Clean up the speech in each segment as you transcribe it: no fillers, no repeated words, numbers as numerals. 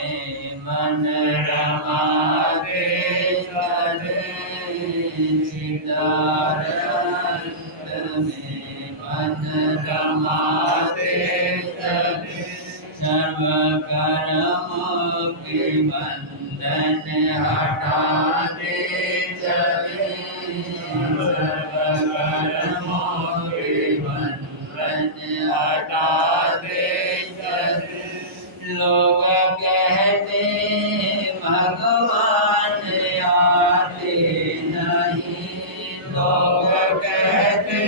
में मन रमाते चले, चिदानंद में मन रमाते चले, सर्व कर्मों के बंधन हटाते चले, सर्व कर्मों के बंधन हटाते चले। लोग कहते भगवान आते नहीं, लोग कहते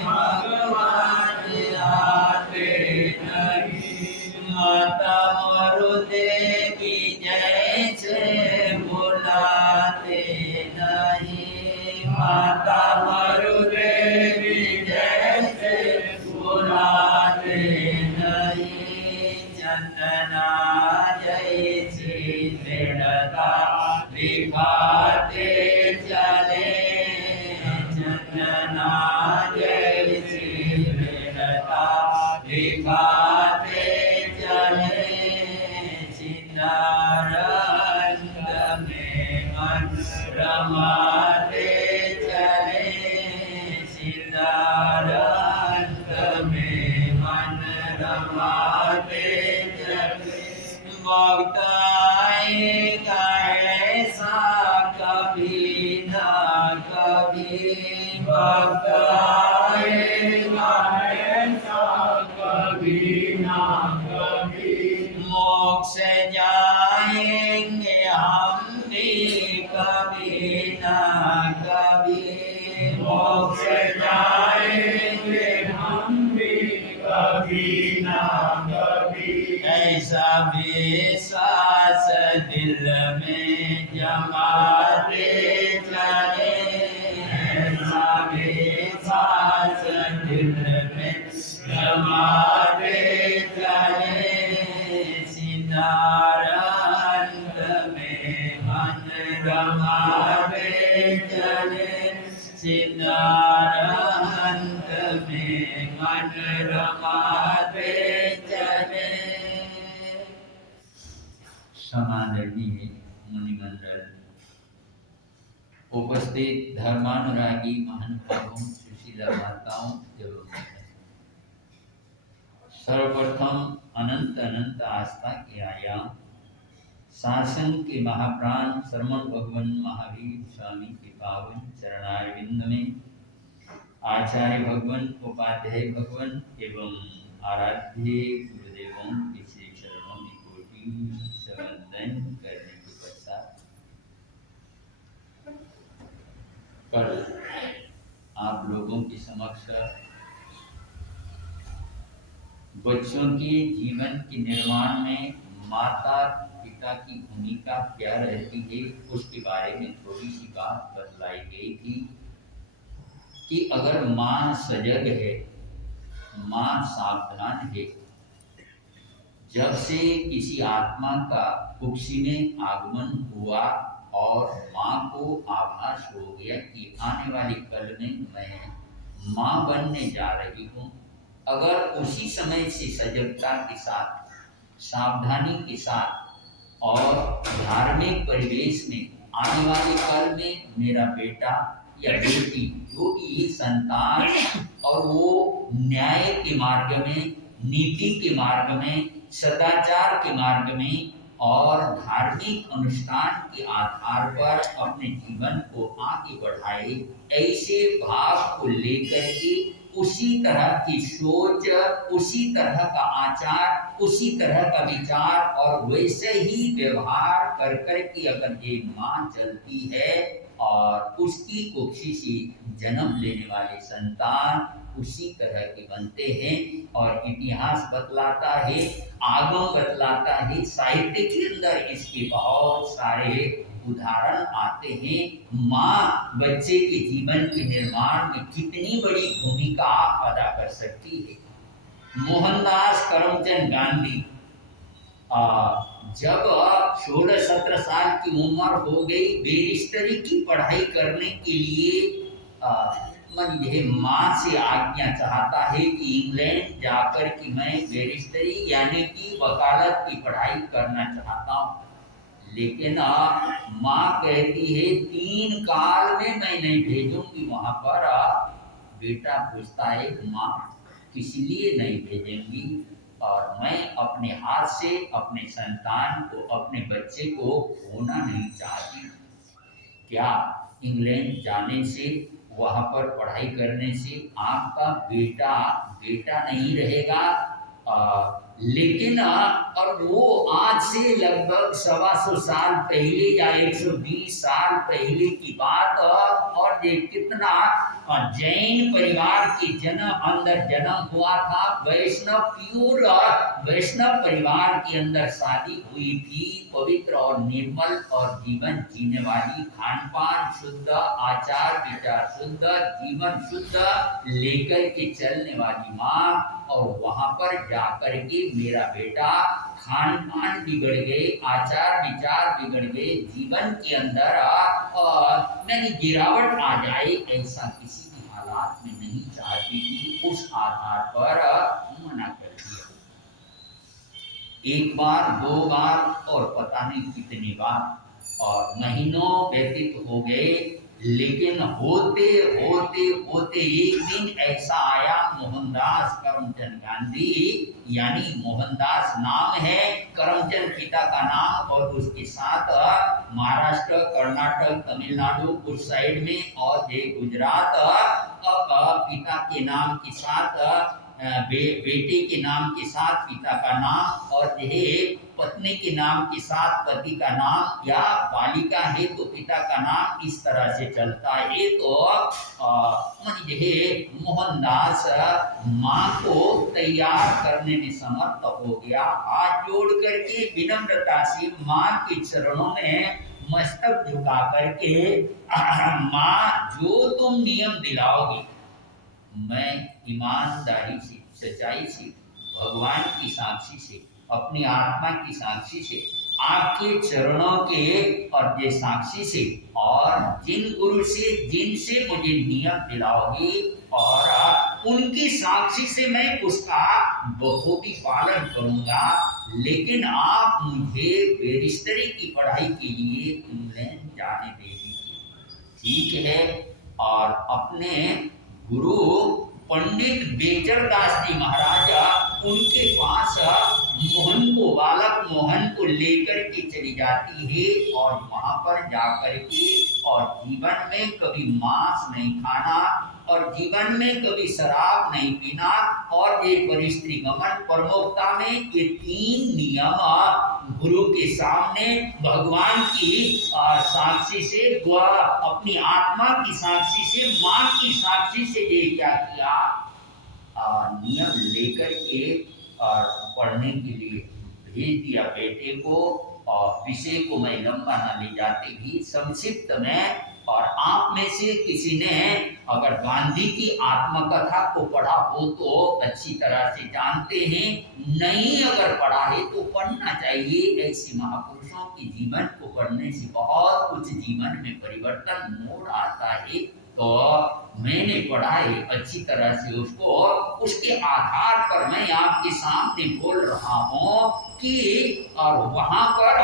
भगवान आते नहीं, माता मरुदेवी जैसे बुलाते नहीं, माता मरुदेवी जैसे बुलाते नहीं, चंदना जैसी दृढ़ता दिखाते चले, चंदना जैसी दृढ़ता दिखाते चले, चिदानंद में मन रमाते चले, चिदानंद में मन रमाते चले। वक्त आएगा ऐसा कभी ना कभी, वक्त आएगा ऐसा कभी ना कभी, मोक्ष जाएंगे हम भी कभी ना कभी, मोक्ष जाएंगे हम भी कभी ना कभी। ऐसा विश्वास दिल में जमाते चले, ऐसा विश्वास दिल में जमाते चले, चिदानंद में मन रमाते चले, चिदानंद में मन रमाते चले। समादरणीय मुनिमंडल, उपस्थित धर्मानुरागी महानुभावों, सुशील माताओं एवं सर्वप्रथम अनंत अनंत आस्था के आयाम शासन के महाप्राण श्रमण भगवान महावीर स्वामी के पावन चरणारविंद में आचार्य भगवान, उपाध्याय भगवान एवं आराध्य गुरुदेवों के श्री चरणों में कोटि समर्पण करने के पश्चात कल आप लोगों के समक्ष बच्चों के जीवन के निर्माण में माता पिता की भूमिका क्या रहती है उसके बारे में थोड़ी सी बात बतलाई गई थी कि अगर माँ सजग है, माँ सावधान है, जब से किसी आत्मा का कुक्षी में आगमन हुआ और माँ को आभास हो गया कि आने वाले कल में मैं माँ बनने जा रही हूँ, अगर उसी समय से सजगता के साथ, सावधानी के साथ और धार्मिक परिवेश में आने वाले कल में मेरा बेटा या बेटी जो भी संतान और वो न्याय के मार्ग में, नीति के मार्ग में, सदाचार के मार्ग में और धार्मिक अनुष्ठान के आधार पर अपने जीवन को आगे बढ़ाए, ऐसे भाव को लेकर के उसी तरह की सोच, उसी तरह का आचार, उसी तरह का विचार और वैसे ही व्यवहार कर कर के अगर ये माँ चलती है और उसकी कुक्षी से जन्म लेने वाले संतान उसी तरह के बनते हैं। और इतिहास बतलाता है, आगम बतलाता है, साहित्य के अंदर इसके बहुत सारे उदाहरण आते हैं। माँ बच्चे के जीवन के निर्माण में कितनी बड़ी भूमिका अदा कर सकती है। मोहनदास करमचंद गांधी जब 16-17 साल की उम्र हो गई, बैरिस्टरी की पढ़ाई करने के लिए मन यह माँ से आज्ञा चाहता है कि इंग्लैंड जाकर कि मैं बैरिस्टरी यानी कि वकालत की पढ़ाई करना चाहता हूँ। लेकिन माँ कहती है 3 काल में मैं नहीं भेजूंगी वहां पर। बेटा पूछता है माँ किस लिए नहीं भेजेंगी? और मैं अपने हाथ से अपने संतान को, अपने बच्चे को खोना नहीं चाहती। क्या इंग्लैंड जाने से, वहां पर पढ़ाई करने से आपका बेटा बेटा नहीं रहेगा? लेकिन अब वो आज से लगभग 125 साल पहले या 120 साल पहले की बात, और ये कितना जैन परिवार के अंदर जन्म हुआ था। वैष्णव प्योर वैष्णव परिवार के अंदर शादी हुई थी। पवित्र और निर्मल और जीवन जीने वाली, खान पान शुद्ध, आचार विचार शुद्ध, जीवन शुद्ध लेकर के चलने वाली माँ, और वहां पर जाकर के मेरा बेटा खान पान बिगड़ गए, आचार विचार बिगड़ गए, जीवन के अंदर मैंने गिरावट आ जाए, ऐसा किसी भी हालात में नहीं चाहती थी। उस आधार पर मना कर दिया। एक बार, 2 बार और पता नहीं कितनी बार, और महीनों व्यतीत हो गए। लेकिन होते होते होते एक दिन ऐसा आया, मोहनदास करमचंद गांधी, यानी मोहनदास नाम है, करमचंद पिता का नाम, और उसके साथ महाराष्ट्र, कर्नाटक, तमिलनाडु उस साइड में, और ये गुजरात, अब पिता के नाम के साथ बेटे के नाम के साथ पिता का नाम, और यह पत्नी के नाम के साथ पति का नाम, या बालिका है तो पिता का नाम, इस तरह से चलता है। तो यह मोहनदास माँ को तैयार करने में समर्थ हो गया। हाथ जोड़ करके विनम्रता से माँ के चरणों में मस्तक झुका करके, माँ जो तुम नियम दिलाओगी, मैं ईमानदारी से, सच्चाई से, भगवान की साक्षी से, अपनी आत्मा की साक्षी से, आपके चरणों के और ये साक्षी से, और जिन गुरु से, जिनसे मुझे नियम दिलाओगी, और उनकी साक्षी से मैं उसका बखूबी पालन करूंगा। लेकिन आप मुझे बैरिस्टरी की पढ़ाई के लिए इंग्लैंड जाने दे दीजिए, ठीक है? और अपने गुरु पंडित बेचरदास जी महाराजा, उनके पास मोहन को, बालक मोहन को लेकर के चली जाती है, और वहां पर जाकर के, और जीवन में कभी मांस नहीं खाना, और जीवन में कभी शराब नहीं पीना, और ये परिस्त्री गमन, प्रमुखता में ये 3 नियम गुरु के सामने, भगवान की साक्षी से, अपनी आत्मा की साक्षी से, माँ की साक्षी से ये क्या किया, नियम लेकर के पढ़ने के लिए भेज दिया बेटे को। और विषय को मैं लंबा न ले जाते भी संक्षिप्त में, और आप में से किसी ने अगर गांधी की आत्मकथा को पढ़ा हो तो अच्छी तरह से जानते हैं, नहीं अगर पढ़ा है तो पढ़ना चाहिए। ऐसे महापुरुषों के जीवन को पढ़ने से बहुत कुछ जीवन में परिवर्तन मोड़ आता है। तो मैंने पढ़ा है अच्छी तरह से उसको, उसके आधार पर मैं आपके सामने बोल रहा हूँ कि और वहां पर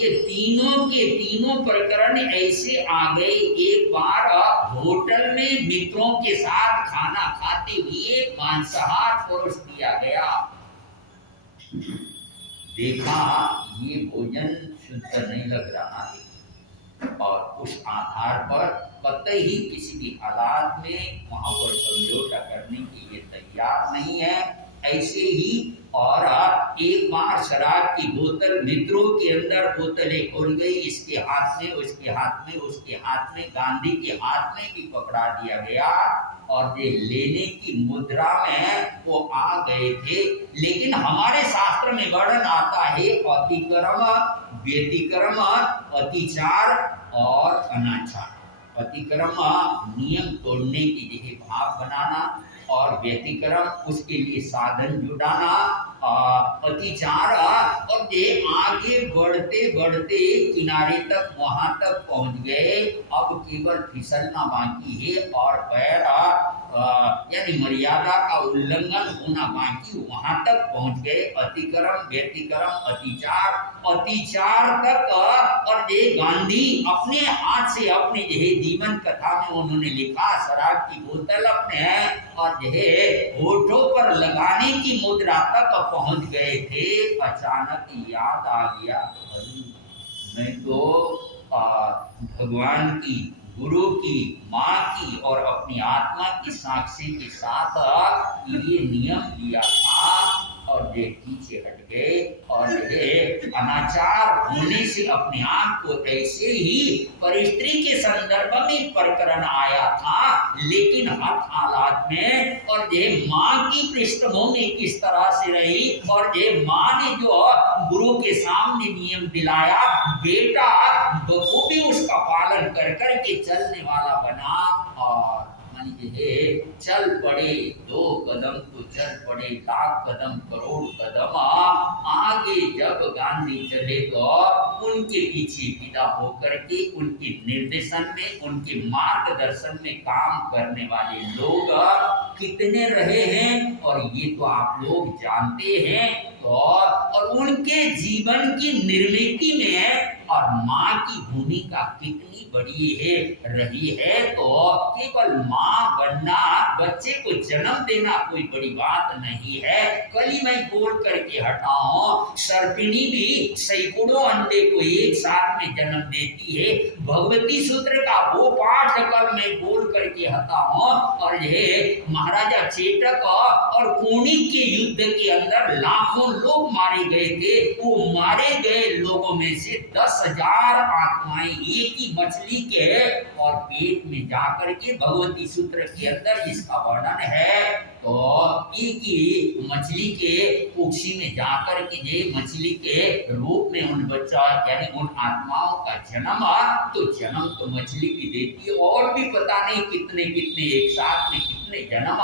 ये तीनों के तीनों प्रकरण ऐसे आ गए। एक बार होटल में मित्रों के साथ खाना खाते हुए मांसाहार परोस दिया गया। देखा ये भोजन शुद्ध नहीं लग रहा है, और उस आधार पर कतई ही किसी भी हालात में वहां पर समझौता करने के लिए तैयार नहीं है। ऐसे ही और एक बार शराब की बोतल मित्रों के अंदर बोतलें खुल गई, इसके हाथ में, उसके हाथ में, उसके हाथ में, गांधी के हाथ में भी पकड़ा दिया गया, और ये लेने की मुद्रा में वो आ गए थे। लेकिन हमारे शास्त्र में वर्णन आता है अतिक्रम, व्यतिक्रम, अतिचार और अनाचार। अतिक्रम नियम तोड़ने की जगह भाव बनाना, और व्यतिक्रम उसके लिए साधन जुटाना, अतिचार, और ये आगे बढ़ते बढ़ते किनारे तक वहां तक पहुंच गए। अब केवल फिसलना बाकी है और पैर यानी मर्यादा का उल्लंघन होना बाकी, वहां तक पहुंच गए। अतिक्रम, व्यतिक्रम, अतिचार, अतिचार तक। और ये गांधी अपने हाथ से अपने यह जीवन कथा में उन्होंने लिखा, शराब की बोतल अपने और यह होठों पर लगाने की मुद्रा तक पहुंच गए थे। अचानक याद आ गया, नहीं तो भगवान की, गुरु की, माँ की और अपनी आत्मा की साक्षी के साथ ये नियम दिया था, और ये पीछे हट गए। और ये अनाचार होने से अपने आप को ऐसे ही परिस्त्री के संदर्भ में प्रकरण आया था, लेकिन हर हालात में। और ये माँ की पृष्ठभूमि किस तरह से रही, और ये माँ ने जो गुरु के सामने नियम दिलाया, बेटा बखूबी उसका पालन कर करके चलने वाला बना। और चल पड़े 2 कदम तो चल पड़े, लाख कदम, करोड़ कदम। आगे जब गांधी चले तो उनके पीछे विदा होकर के उनके निर्देशन में, उनके मार्गदर्शन में काम करने वाले लोग कितने रहे हैं, और ये तो आप लोग जानते हैं। और उनके जीवन की निर्मित में और माँ की भूमिका कितनी बड़ी है रही है। तो केवल माँ बनना, बच्चे को जन्म देना कोई बड़ी बात नहीं है। कल ही मैं बोल करके हटा हूँ, सर्पिणी भी सैकड़ों अंडे को एक साथ में जन्म देती है। भगवती सूत्र का वो पाठ कल मैं बोल करके हटा हूँ। और यह महाराजा चेतक और कोणिक के युद्ध के अंदर लाखों लोग मारे गए थे। वो मारे गए लोगों में से 10,000 आत्माएं एक ही मछली के और पेट में जाकर के, भगवती सूत्र के अंदर इसका वर्णन है। तो एक ही मछली के कुक्षी में जाकर के ये मछली के रूप में उन बच्चा यानी उन आत्माओं का जन्म, तो जन्म तो मछली की देती है, और भी पता नहीं कितने कितने एक साथ में कितने जन्म,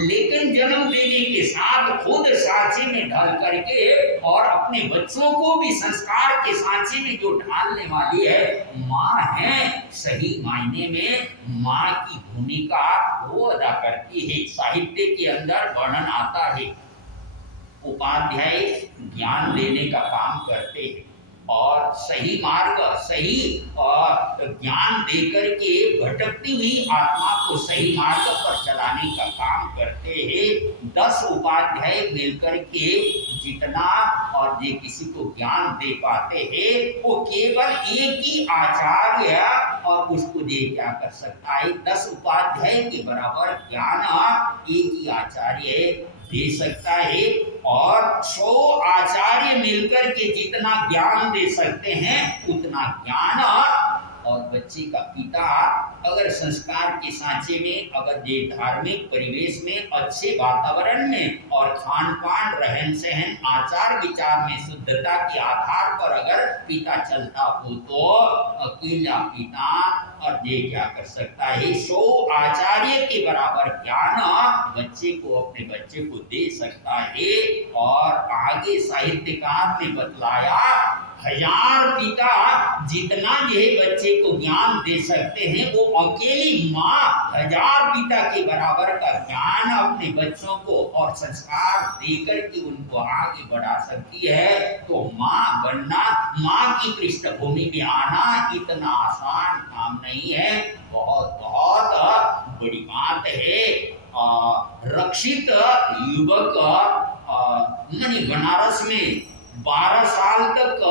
लेकिन जन्म देने के साथ खुद सांचे में ढल करके और अपने बच्चों को भी संस्कार के सांचे में जो ढालने वाली है माँ है। सही मायने में माँ की भूमिका वो अदा करती है। साहित्य के अंदर वर्णन आता है, उपाध्याय ज्ञान देने का काम करते हैं और सही मार्ग, सही ज्ञान देकर के भटकती हुई आत्मा को सही मार्ग पर चलाने का काम करते हैं। 10 उपाध्याय मिलकर के जितना और ये किसी को ज्ञान दे पाते हैं, वो केवल एक ही आचार्य और उसको दे क्या कर सकता है। 10 उपाध्याय के बराबर ज्ञान एक ही आचार्य दे सकता है, और 100 आचार्य मिलकर के जितना ज्ञान दे सकते हैं उतना ज्ञान। और बच्चे का पिता अगर संस्कार के सांचे में, अगर ये धार्मिक परिवेश में, अच्छे वातावरण में और खान पान, रहन सहन, आचार विचार में शुद्धता के आधार पर अगर पिता चलता हो, तो अकेला पिता और ये क्या कर सकता है, 100 आचार्य के बराबर ज्ञान बच्चे को, अपने बच्चे को दे सकता है। और आगे साहित्यकार ने बतलाया 1000 पिता जितना यह बच्चे को ज्ञान दे सकते हैं, वो अकेली माँ 1000 पिता के बराबर का ज्ञान अपने बच्चों को और संस्कार देकर के उनको आगे बढ़ा सकती है। तो माँ बनना, माँ की पृष्ठभूमि में आना इतना आसान काम नहीं है, बहुत बहुत बड़ी बात है। रक्षित युवक मानी बनारस में 12 साल तक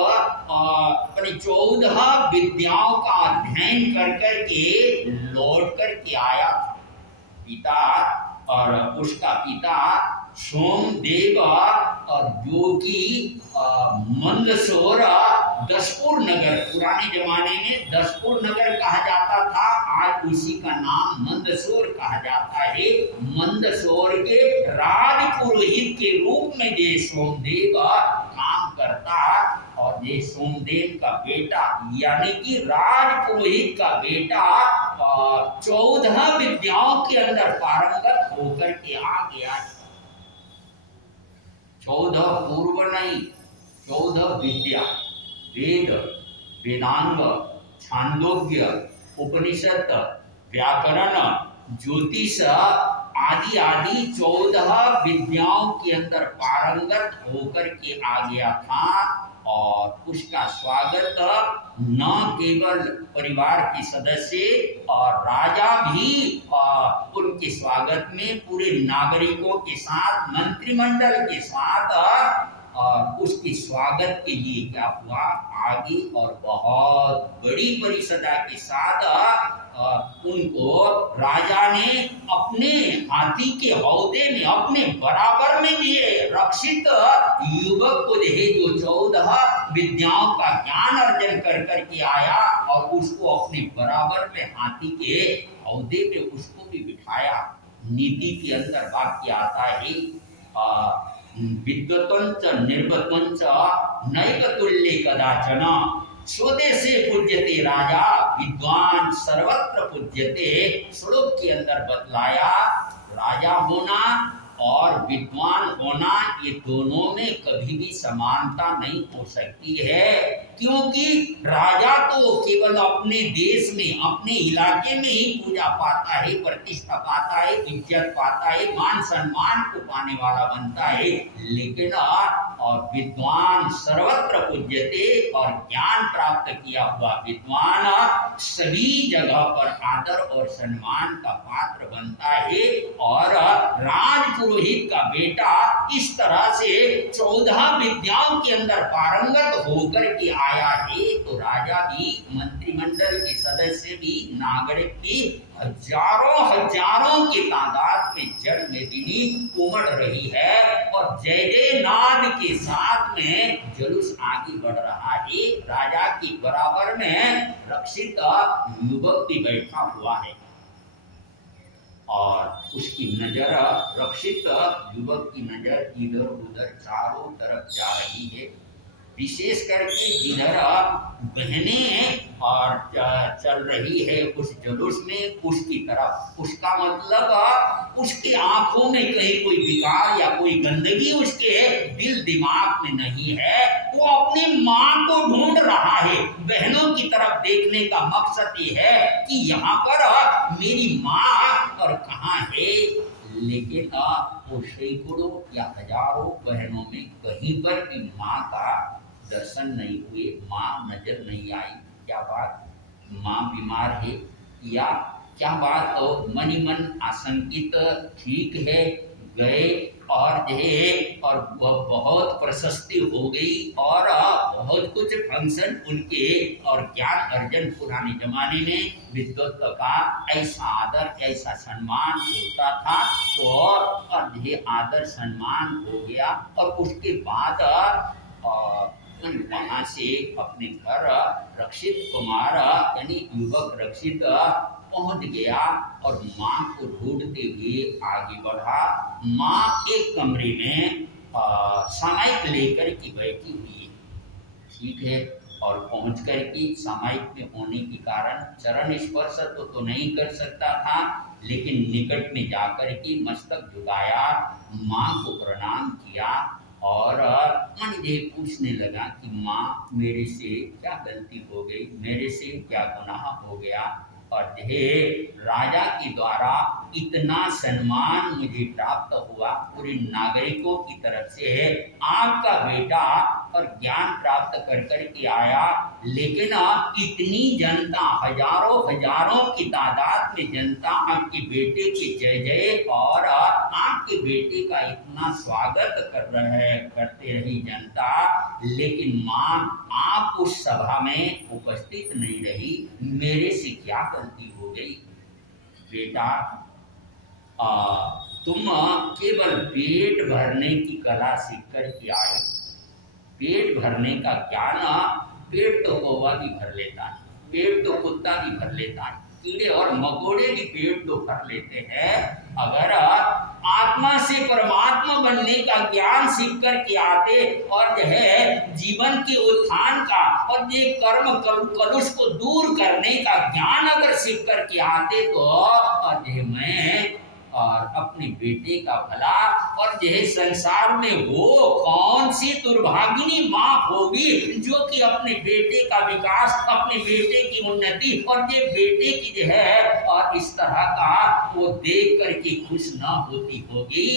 अपनी 14 विद्याओं का अध्ययन कर करके लौट करके आया था पिता। और उसका पिता सोमदेव और योगी मंदसौर दसपुर नगर, पुराने जमाने में दसपुर नगर कहा जाता था, आज उसी का नाम मंदसौर कहा जाता है। मंदसौर के राजपुरोहित के रूप में ये सोमदेव काम करता, और ये सोमदेव का बेटा यानी कि राजपुरोहित का बेटा 14 विद्याओं के अंदर पारंगत होकर के आ गया। 14 पूर्व नहीं, 14 विद्या, वेद, वेदांग, छांदोग्य, उपनिषद, व्याकरण, ज्योतिष आदि आदि 14 विद्याओं के अंदर पारंगत होकर के आ गया था। और उसका स्वागत न केवल परिवार के सदस्य और राजा भी उनके स्वागत में पूरे नागरिकों के साथ, मंत्रिमंडल के साथ और उसके स्वागत के लिए क्या हुआ, आगे और बहुत बड़ी परिषदा के साथ उनको राजा ने अपने हाथी के हौदे में अपने बराबर में लिए। रक्षित युवक को देखे जो 14 विद्याओं का ज्ञान अर्जन कर करके आया और उसको अपने बराबर में हाथी के हौदे पे उसको भी बिठाया। नीति के अंदर वाक्य आता है विद्वतंच निर्वतंच नैव तुल्ये कदाचन, स्वदेशे पूज्यते राजा विद्वान सर्वत्र पूज्यते। श्लोक के अंदर बतलाया राजा होना और विद्वान होना ये दोनों में कभी भी समानता नहीं हो सकती है, क्योंकि राजा तो केवल अपने देश में, अपने इलाके में ही पूजा पाता है, प्रतिष्ठा पाता है, इज्जत पाता है, मान सम्मान को पाने वाला बनता है। लेकिन और विद्वान सर्वत्र पूज्यते, और ज्ञान प्राप्त किया हुआ विद्वान सभी जगह पर आदर और सम्मान का पात्र बनता है। और राजपुरोहित का बेटा इस तरह से 14 विद्याओं के अंदर पारंगत होकर के आया है, तो राजा भी, मंत्रिमंडल के सदस्य भी, नागरिक भी हजारों हजारों की तादाद में जड़ में भी उमड़ रही है और जय जय नाद के साथ में जुलूस आगे बढ़ रहा है। राजा की बराबर में रक्षित युवक भी बैठा हुआ है और उसकी नजर, रक्षित युवक की नजर इधर उधर चारों तरफ जा रही है। विशेष करके जिधर बहनें और चल रही है उस जुलूस में, उसकी तरफ, उसका मतलब उसकी आंखों में कहीं कोई विकार या कोई गंदगी उसके दिल दिमाग में नहीं है। वो अपनी माँ को ढूंढ रहा है। बहनों की तरफ देखने का मकसद ये है कि यहाँ पर मेरी माँ और कहाँ है। लेकिन वो सैकड़ों या हजारों बहनों में कहीं पर भी माँ का दर्शन नहीं हुए, माँ नजर नहीं आई। क्या बात, माँ बीमार है या क्या बात? तो मन ही मन आशंकित, ठीक है, गए और और बहुत प्रशस्ति हो गई और बहुत कुछ फंक्शन उनके और ज्ञान अर्जन। पुराने जमाने में विद्वत का ऐसा आदर, ऐसा सम्मान होता था, तो और आदर सम्मान हो गया। और उसके बाद वहां से अपने घर रक्षित कुमार यानी युवक रक्षित पहुंच गया और माँ को ढूंढते हुए आगे बढ़ा। माँ एक कमरे में सामायिक लेकर के बैठी हुई है, ठीक है, और पहुंच कर के सामायिक में होने के कारण चरण स्पर्श तो नहीं कर सकता था, लेकिन निकट में जाकर के मस्तक झुकाया, माँ को प्रणाम किया और मन ये पूछने लगा कि माँ मेरे से क्या गलती हो गई, मेरे से क्या गुनाह हो गया। और राजा के द्वारा इतना सम्मान मुझे प्राप्त हुआ पूरे नागरिकों की तरफ से, आपका बेटा और ज्ञान प्राप्त कर कर के आया, लेकिन इतनी जनता, हजारों हजारों की तादाद में जनता आपके बेटे की जय जय और आपके बेटे का इतना स्वागत करते रही जनता, लेकिन माँ आप उस सभा में उपस्थित नहीं रही, मेरे से क्या गलती हो गई? बेटा तुम केवल पेट भरने की कला सीख कर के आए। पेट भरने का ज्ञान, पेट तो कौवा भी भर लेता है, पेट तो कुत्ता भी भर लेता है, कीड़े और मकोड़े भी पेट तो भर लेते हैं। अगर आत्मा से परमात्मा बनने का ज्ञान सीख कर के आते और जो है जीवन के उत्थान का और ये कर्म कलुष को दूर करने का ज्ञान अगर सीख कर के आते तो और जो मैं और अपने बेटे का भला और यह संसार में वो कौन सी दुर्भागिनी माँ होगी जो कि अपने बेटे का विकास, अपने बेटे की उन्नति और ये बेटे की जो है और इस तरह का वो देख करके खुश ना होती होगी।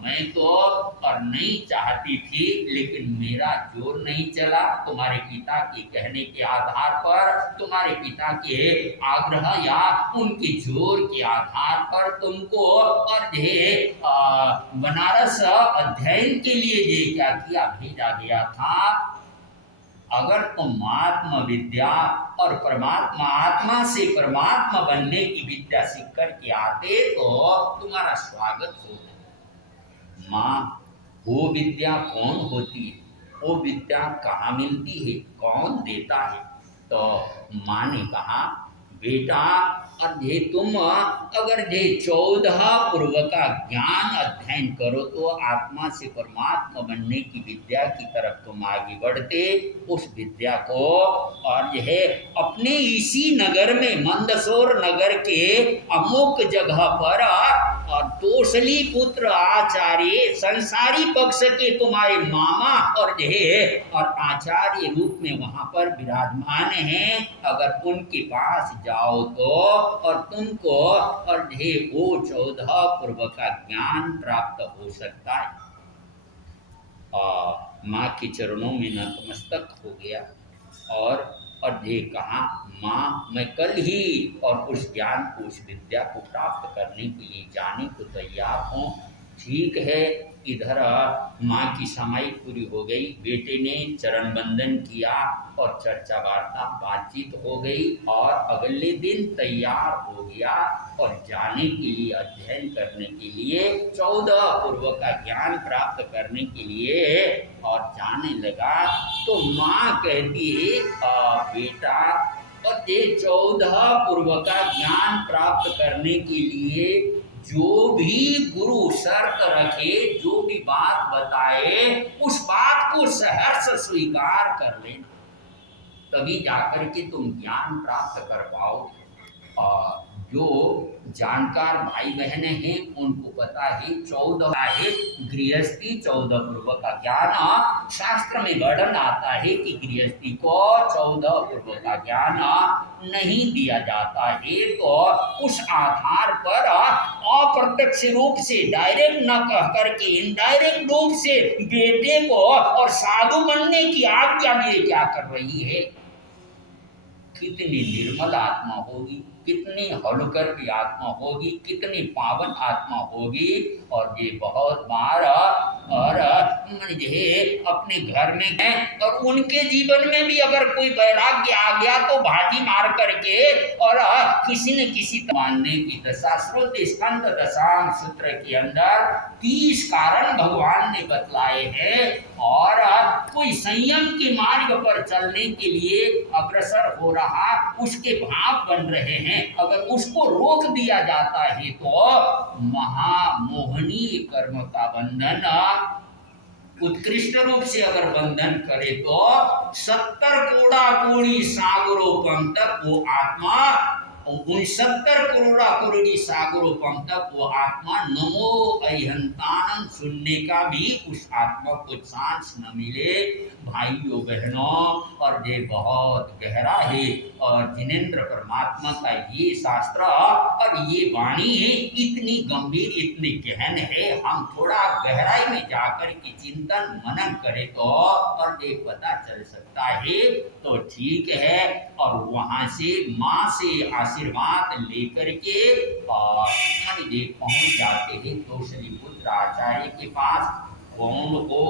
मैं तो और नहीं चाहती थी, लेकिन मेरा जोर नहीं चला। तुम्हारे पिता के कहने के आधार पर, तुम्हारे पिता के आग्रह या उनके जोर के आधार पर तुमको और बनारस अध्ययन के लिए ये क्या किया, भेजा गया था। अगर तुम आत्म विद्या और परमात्मा, आत्मा से परमात्मा बनने की विद्या सीख कर के आते तो तुम्हारा स्वागत होता। माँ, वो विद्या कौन होती है, वो विद्या कहाँ मिलती है, कौन देता है? तो माँ ने कहा, बेटा अब ये तुम अगर ये 14 पूर्व का ज्ञान अध्ययन करो तो आत्मा से परमात्मा बनने की विद्या की तरफ तुम आगे बढ़ते। उस विद्या को और यह अपने इसी नगर में, मंदसौर नगर के अमुक जगह पर और तोसली पुत्र आचार्य, संसारी पक्ष के तुम्हारे मामा और और आचार्य रूप में वहां पर विराजमान हैं। अगर उनके पास जाओ तो और तुमको और वो 14 पूर्व का ज्ञान प्राप्त हो सकता है। माँ के चरणों में नतमस्तक हो गया और कहा, माँ मैं कल ही और उस ज्ञान को, उस विद्या को प्राप्त करने के लिए जाने को तैयार हूँ। ठीक है। इधर माँ की समाई पूरी हो गई, बेटे ने चरण बंदन किया और चर्चा वार्ता बातचीत हो गई और अगले दिन तैयार हो गया और जाने के लिए, अध्ययन करने के लिए, 14 पूर्व का ज्ञान प्राप्त करने के लिए और जाने लगा। तो माँ कहती है, बेटा और ये 14 पूर्व का ज्ञान प्राप्त करने के लिए जो भी गुरु शर्त रखे, जो भी बात बताए, उस बात को सहर्ष स्वीकार कर लेना, तभी जाकर के तुम ज्ञान प्राप्त कर पाओगे। और जो जानकार भाई बहने हैं उनको पता है 14 है गृहस्थी, 14 पूर्व का ज्ञान। शास्त्र में वर्णन आता है कि गृहस्थी को 14 पूर्व का ज्ञान नहीं दिया जाता है। तो उस आधार पर अप्रत्यक्ष रूप से, डायरेक्ट न कह करके इनडायरेक्ट रूप से बेटे को और साधु बनने की आज्ञा ये क्या कर रही है। कितनी निर्मल आत्मा होगी, कितनी हलकर की आत्मा होगी, कितनी पावन आत्मा होगी। और ये बहुत बार और अपने घर में गए और उनके जीवन में भी अगर कोई वैराग्य आ गया तो भाजी मार करके और किसी न किसी मानने की दशा। श्रुति स्कंद दशांग सूत्र के अंदर 30 कारण भगवान ने बतलाए हैं और कोई संयम के मार्ग पर चलने के लिए अग्रसर हो रहा, उसके भाव बन रहे हैं, अगर उसको रोक दिया जाता है तो महामोहनीय कर्म का बंधन उत्कृष्ट रूप से अगर बंधन करे तो 70 कोड़ा कोड़ी सागरोपम तक वो आत्मा, उन 70 करोड़ा करोड़ी सागरोपम तक वो आत्मा नमो अहंतानम सुनने का भी उस आत्मा को चांस न मिले। भाइयों बहनों, और ये बहुत गहरा है और जिनेन्द्र परमात्मा का ये शास्त्र और ये वाणी इतनी गंभीर, इतनी गहन है। हम थोड़ा गहराई में जाकर के चिंतन मनन करें तो और ये पता चल सकता है। तो ठीक है। और वहां से माँ से आशीर्वाद लेकर के और पहुंच जाते हैं कौशली पुत्र आचार्य के पास। कौन हो,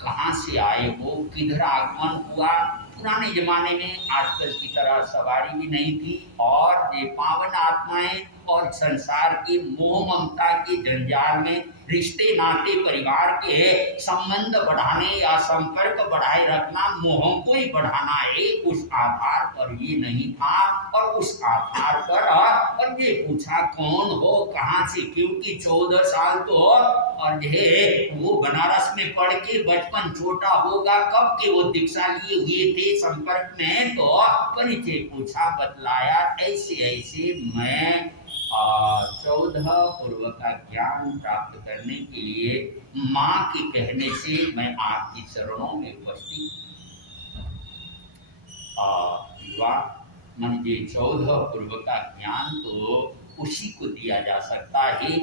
कहाँ से आए हो, किधर आगमन हुआ। पुराने जमाने में आजकल की तरह सवारी भी नहीं थी और ये पावन आत्माएं और संसार के मोह ममता के जंजाल में रिश्ते नाते परिवार के संबंध बढ़ाने या संपर्क बढ़ाए रखना मोह को ही बढ़ाना है, उस आधार पर ये नहीं था। और उस आधार पर और ये पूछा कौन हो कहाँ से, क्योंकि 14 साल तो और ये वो बनारस में पढ़ के बचपन छोटा होगा, कब के वो दीक्षा लिए हुए थे संपर्क में, तो परिचय पूछा, बतलाया ऐसे ऐसे मैं 14 पूर्व का ज्ञान प्राप्त करने के लिए माँ के कहने से मैं आपकी चरणों में उपस्थित युवा। मन ये 14 पूर्व का ज्ञान तो उसी को दिया जा सकता है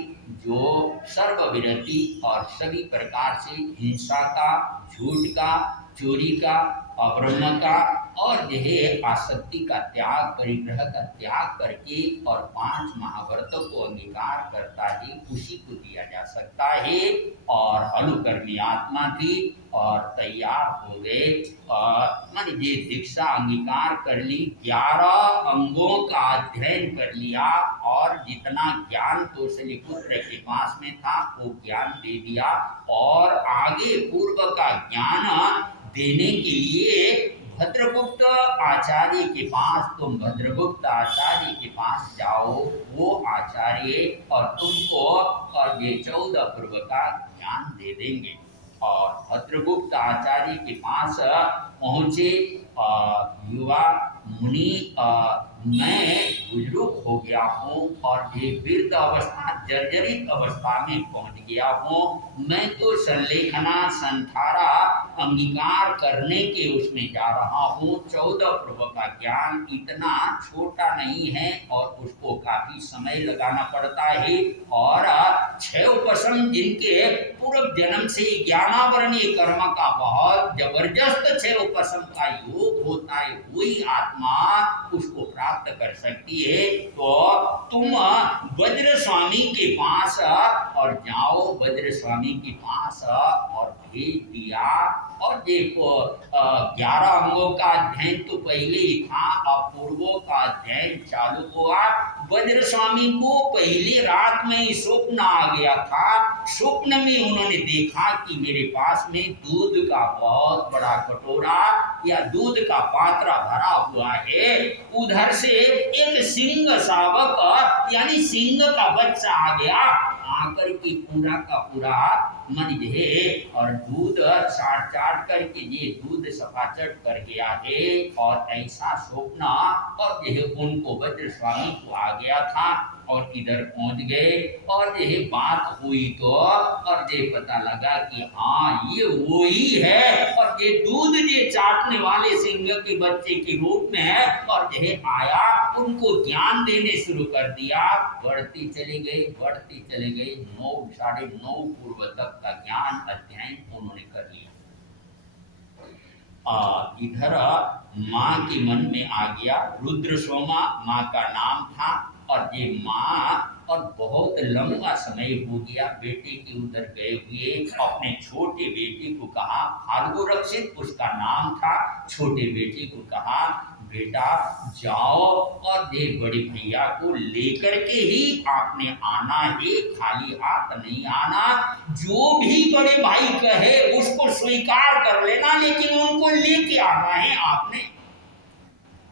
जो सर्वविरति और सभी प्रकार से हिंसा का, झूठ का, चोरी का, अब्रह्म का और यह आसक्ति का त्याग, परिग्रह का त्याग करके और 5 महाव्रतों को अंगीकार करता है, उसी को दिया जा सकता है। और अनुकर्मी आत्मा थी और तैयार हो गए मन ये दीक्षा अंगीकार कर ली, 11 अंगों का अध्ययन कर लिया और जितना ज्ञान कौशल्यपुत्र के पास में था वो ज्ञान दे दिया। और आगे पूर्व का ज्ञान देने के लिए भद्रगुप्त आचार्य के पास, तुम भद्रगुप्त आचार्य के पास जाओ, वो आचार्य और तुमको और ये 14 पूर्व का ज्ञान दे देंगे। और भद्रगुप्त आचार्य के पास पहुंचे युवा मुनि, मैं बुजुर्ग हो गया हूँ और ये वृद्ध अवस्था, जर्जरित अवस्था में पहुंच गया हूँ, मैं तो संलेखना संथारा अंगीकार करने के उसमें जा रहा हूँ। 14 पूर्व का ज्ञान इतना छोटा नहीं है और उसको काफी समय लगाना पड़ता है। और 6 उपशम जिनके पूर्व जन्म से ज्ञानावरणीय कर्म का बहुत जबरदस्त 6 उपशम का योग होता है, वही आत्मा उसको प्राप्त कर सकती है। तो तुम वज्र स्वामी के पास और जाओ, वज्र स्वामी के पास और भेज दिया। और देखो 11 अंगों का अध्ययन तो पहले ही था, अब पूर्वों का अध्ययन चालू हुआ। वज्र स्वामी को पहली रात में ही स्वप्न आ गया था। स्वप्न में उन्होंने देखा कि मेरे पास में दूध का बहुत बड़ा कटोरा या दूध का पात्र भरा हुआ है, उधर से एक सिंह शावक यानी सिंह का बच्चा आ गया, आकर के पूरा का पूरा मन है और दूध चाट चाट करके ये दूध सफाचट कर गया है। और ऐसा स्वप्न और यह उनको वज्र स्वामी को आ गया था और इधर पहुंच गए और यह बात हुई तो और ये पता लगा कि हाँ ये वही है और ये दूध ये चाटने वाले सिंह के बच्चे के रूप में है। और यह आया, उनको ज्ञान देने शुरू कर दिया, बढ़ती चली गई, बढ़ती चली गई। 9 साढ़े 9 पूर्व तक का ज्ञान अध्ययन उन्होंने कर लिया। इधर माँ के मन में आ गया, रुद्र सोमा माँ का नाम था और ये माँ और बहुत लंबा समय हो गया बेटे के उधर गए हुए। अपने छोटे बेटे को कहा, फाल्गु रक्षित उसका नाम था, छोटे बेटे को कहा बेटा जाओ और ये बड़े भैया को लेकर के ही आपने आना है, खाली हाथ नहीं आना। जो भी बड़े भाई कहे उसको स्वीकार कर लेना, लेकिन उनको लेके आना है आपने।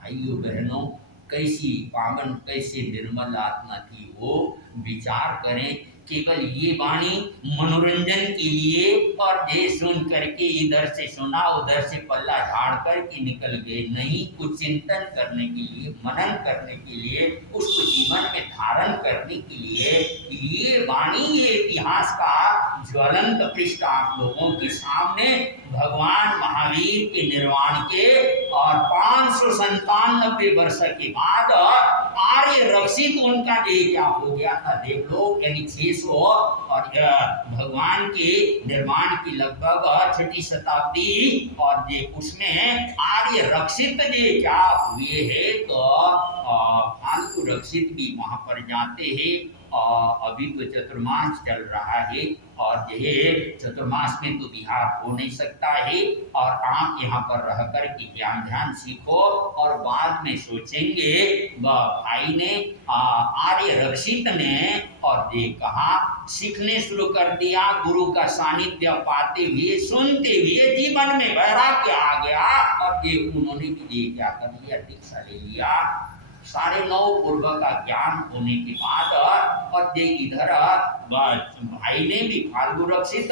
भाइयों बहनों, कैसी पावन कैसे निर्मल आत्मा थी वो, विचार करें। केवल ये वाणी मनोरंजन के लिए और ये सुन करके इधर से सुना उधर से पल्ला झाड़ करके निकल गए, नहीं, कुछ चिंतन करने के लिए, मनन करने के लिए, उसको जीवन में धारण करने के लिए ये वाणी, ये इतिहास का ज्वलंत पृष्ठ आप लोगों के सामने भगवान महावीर के निर्वाण के और 597 वर्ष के बाद आर्य रक्षित उनका देह क्या हो गया था देख लो, यानी 600 और भगवान के निर्माण की लगभग 6ठी शताब्दी और ये उसमें आर्य रक्षित देह क्या हुए है। तो फाल्गु रक्षित भी वहां पर जाते हैं अभी तो चतुर्मास चल रहा है और ये चतुर्मास में तो विहार हो नहीं सकता है और आप यहाँ पर रह कर के ज्ञान ध्यान सीखो और बाद में सोचेंगे। भाई ने आर्य रक्षित ने और ये कहा सीखने शुरू कर दिया, गुरु का सानिध्य पाते हुए सुनते हुए जीवन में वैराग्य आ गया और ये उन्होंने भी ये क्या कर लिया, दीक्षा ले लिया। 9.5 पूर्व का ज्ञान होने के बाद और ये इधर भाई ने भी फाल्गु रक्षित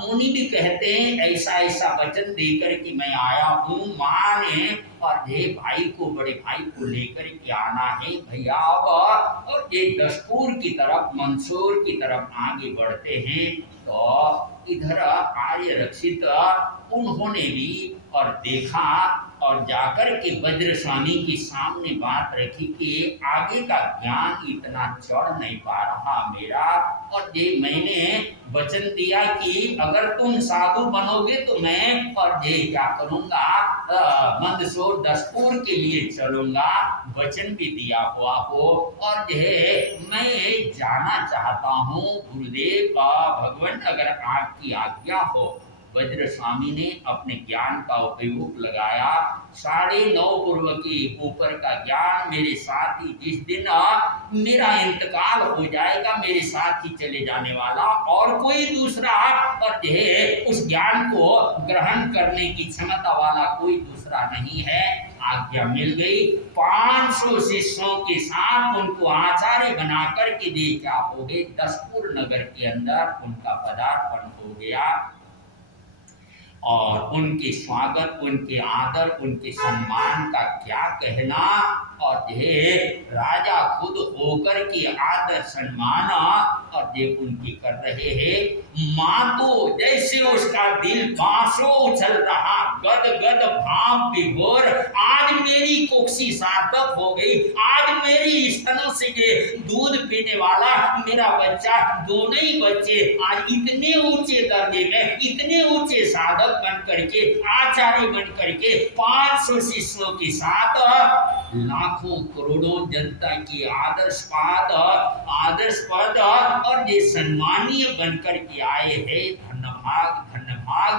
मुनि भी कहते हैं ऐसा ऐसा वचन देकर कि मैं आया हूँ, माँ ने और ये भाई को, बड़े भाई को लेकर के आना है भैया अब। और ये दशपुर की तरफ, मंदसौर की तरफ आगे बढ़ते हैं तो इधर आर्य रक्षित उन्होंने भी और देखा और जाकर के वज्र स्वामी के सामने बात रखी कि आगे का ज्ञान इतना चढ़ नहीं पा रहा मेरा और ये मैंने वचन दिया कि अगर तुम साधु बनोगे तो मैं और ये क्या करूंगा, मंदसौर दशपुर के लिए चलूंगा, वचन भी दिया हुआ हो और ये मैं जाना चाहता हूँ गुरुदेव भगवान, अगर आपकी आज्ञा हो। वज्र स्वामी ने अपने ज्ञान का उपयोग लगाया। 9.5 पूर्व के ऊपर का ज्ञान मेरे साथ ही, जिस दिन मेरा इंतकाल हो जाएगा मेरे साथ ही चले जाने वाला और कोई दूसरा और उस ज्ञान को ग्रहण करने की क्षमता वाला कोई दूसरा नहीं है। आज्ञा मिल गई। 500 शिष्यों के साथ उनको आचार्य बना करके दे क्या हो गए, दशपुर नगर के अंदर उनका पदार्पण हो गया और उनके स्वागत, उनके आदर, उनके सम्मान का क्या कहना। और ये राजा खुद होकर के आदर सम्मान और ये उनकी कर रहे हैं। माँ तो जैसे उसका दिल बांसों उछल रहा, गद गद भाव विभोर, आज मेरी कुक्षी सार्थक हो गई, आज मेरी स्तनों से ये दूध पीने वाला मेरा बच्चा, दोनों ही बच्चे आज इतने ऊंचे दर्जे में, इतने ऊंचे साधक बन करके, आचार्य बन करके 500 शिष्यों के साथ लाखों करोड़ों जनता की आदर्शपाद और ये सम्मानीय बनकर के आए हैं। धन्यभाग धन्यभाग,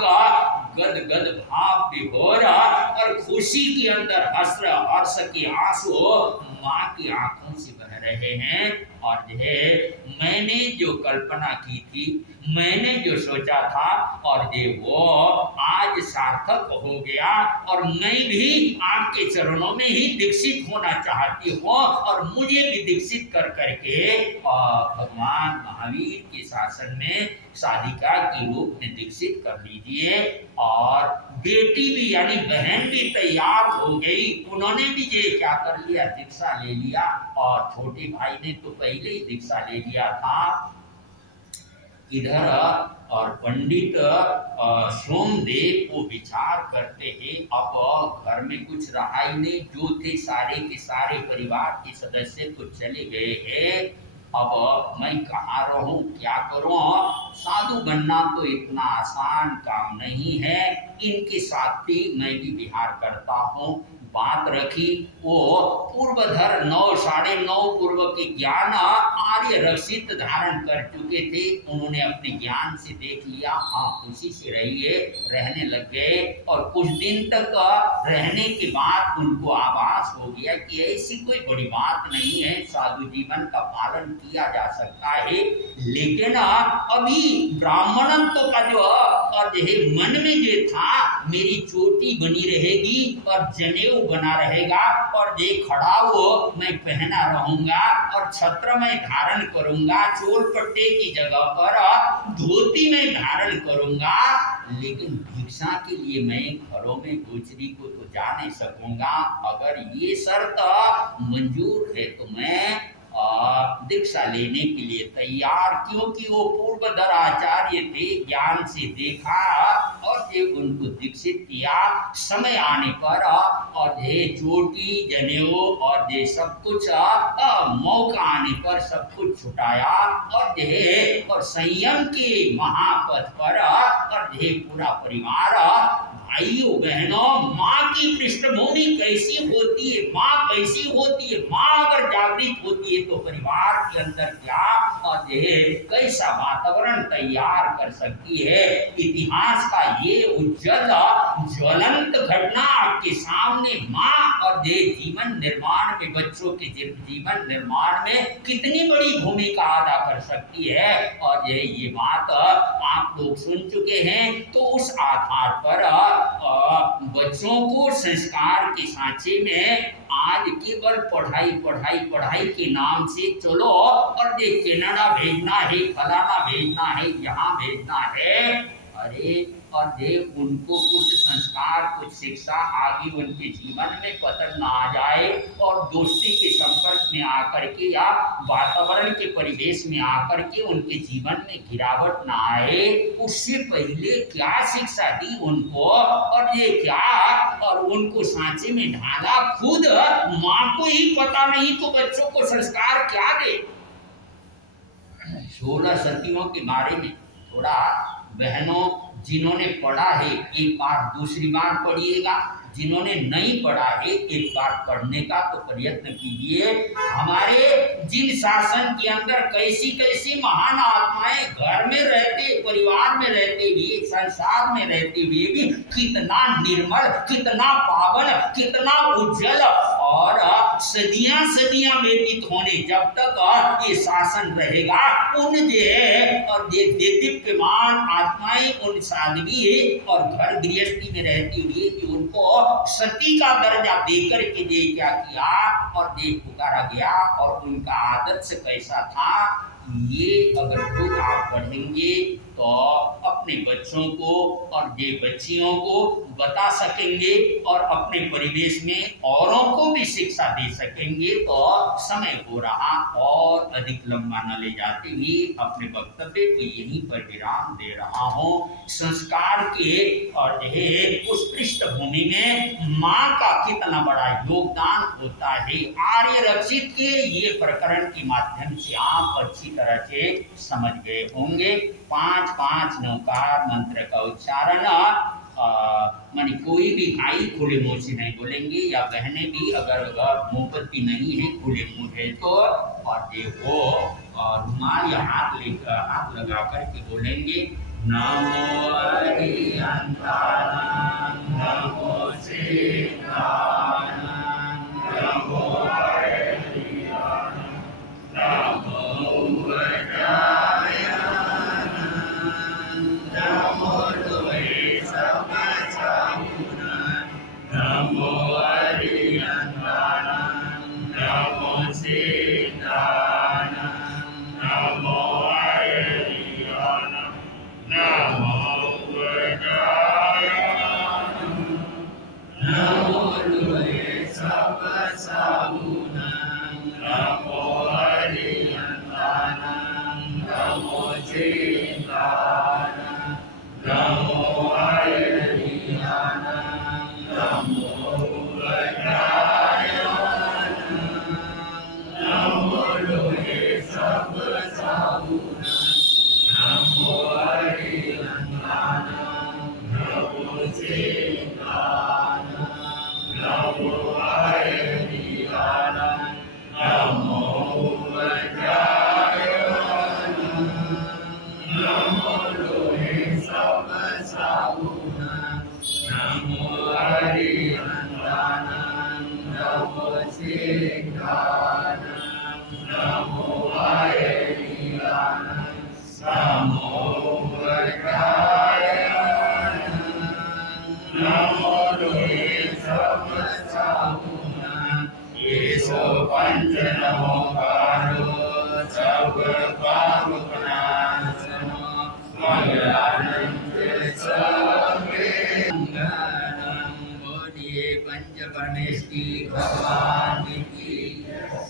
गद गद भाव विभोर और खुशी के अंदर हर्ष के आंसू माँ की आंखों से बह रहे हैं। और मैंने जो कल्पना की थी, मैंने जो सोचा था और वो आज सार्थक हो गया और मैं भी आपके चरणों में ही दीक्षित होना चाहती हूँ और मुझे भी दीक्षित कर करके भगवान महावीर के शासन में साधिका के रूप में दीक्षित कर लीजिए। और बेटी भी यानी बहन भी तैयार हो गई, उन्होंने भी ये क्या कर लिया, दीक्षा ले लिया और छोटे भाई ने तो पहले ही दीक्षा ले लिया था। इधर और पंडित सोमदेव को विचार करते हैं, अब घर में कुछ रहा ही नहीं, जो थे सारे के सारे परिवार के सदस्य तो चले गए हैं, अब मैं कहाँ रहूं, क्या करूं। साधु बनना तो इतना आसान काम नहीं है, इनके साथ भी मैं भी विहार करता हूँ। बात रखी, वो पूर्वधर 9.5 पूर्व के ज्ञान आर्य रक्षित धारण कर चुके थे, उन्होंने अपने ज्ञान से देख लिया, हाँ उसी से रहिए, रहने लग गए और कुछ दिन तक रहने के बाद उनको आभास हो गया कि ऐसी कोई बड़ी बात नहीं है, साधु जीवन का पालन किया जा सकता है। लेकिन अभी ब्राह्मणत्व का जो और मन में जो था, मेरी चोटी बनी रहेगी और जनेऊ बना रहेगा और ये खड़ा हो मैं पहना रहूंगा और छत्र में धारण करूंगा, चोल पट्टे की जगह पर धोती में धारण करूंगा, लेकिन भिक्षा के लिए मैं घरों में गोचरी को तो जा नहीं सकूंगा। अगर ये शर्त मंजूर है तो मैं दीक्षा लेने के लिए तैयार, क्योंकि वो पूर्वधर आचार्य थे, ज्ञान से देखा और ये उनको दीक्षित किया। समय आने पर और ये चोटी जनेऊ और ये सब कुछ मौका आने पर सब कुछ छुटाया और संयम के महापथ पर और ये पूरा परिवार भाइयों बहनों माँ की पृष्ठभूमि कैसी होती है, माँ कैसी होती है, माँ अगर जागृत होती है तो परिवार के अंदर क्या और ये कैसा वातावरण तैयार कर सकती है। इतिहास का ये उज्जवल ज्वलंत घटना आपके सामने माँ और ये जीवन निर्माण में, बच्चों के जीवन निर्माण में कितनी बड़ी भूमिका अदा कर सकती है। और ये बात आप लोग सुन चुके हैं। तो उस आधार पर बच्चों को संस्कार के सांचे में आज केवल पढ़ाई पढ़ाई पढ़ाई के नाम से चलो और ये कनाडा भेजना है, फलाना भेजना है, यहाँ भेजना है, अरे और देख उनको कुछ संस्कार, कुछ शिक्षा आगे उनके जीवन में पतन ना आ जाए और दोस्ती के संपर्क में आकर के या वातावरण के परिवेश में आकर के उनके जीवन में गिरावट ना आए। उससे पहले क्या शिक्षा दी उनको और ये क्या और उनको सांचे में ढाला, खुद माँ को ही पता नहीं तो बच्चों को संस्कार क्या दे। 16 सतियों के बारे में थोड़ा बहनों जिन्होंने पढ़ा है एक बार दूसरी बार पढ़िएगा, जिन्होंने नहीं पढ़ा है एक बार पढ़ने का तो प्रयत्न कीजिए। हमारे जिन शासन के अंदर कैसी कैसी महान आत्माएं घर में रहते, परिवार में रहते हुए, संसार में रहते हुए भी कितना निर्मल, कितना पावन, कितना उज्जवल और सदियां सदियां व्यतीत होने जब तक ये शासन रहेगा उन और दीप्यमान आत्माएं उन साध्वी और घर गृहस्थी में रहती हुई कि उनको सती का दर्जा देकर के दे क्या किया और दे पुकारा गया और उनका आदर्श कैसा था, ये अगर खुद आप पढ़ेंगे तो अपने बच्चों को और ये बच्चियों को बता सकेंगे और अपने परिवेश में औरों को भी शिक्षा दे सकेंगे। तो समय हो रहा और अधिक लंबा न ले जाते हुए अपने वक्तव्य को यहीं पर विराम दे रहा हूँ। संस्कार के और उस पृष्ठभूमि में माँ का कितना बड़ा योगदान होता है, आर्य रक्षित के ये प्रकरण के माध्यम से आप अच्छी तरह से समझ गए होंगे। 5-5 नौकार मंत्र का उच्चारण मानी कोई भी भाई खुले मुंह से नहीं बोलेंगे या बहनें भी अगर मोमबत्ती नहीं है खुले मुंह है तो और देखो रुमाल या हाथ लगा करके बोलेंगे नमो अरिहंतानां नमो सिद्धानां नमो अरिहंतानां नमो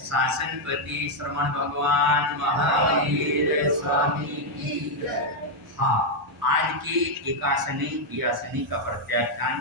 शासनपति श्रमण भगवान महावीर स्वामी की। हाँ, आज की एकासनी बियासनी का प्रत्याख्यान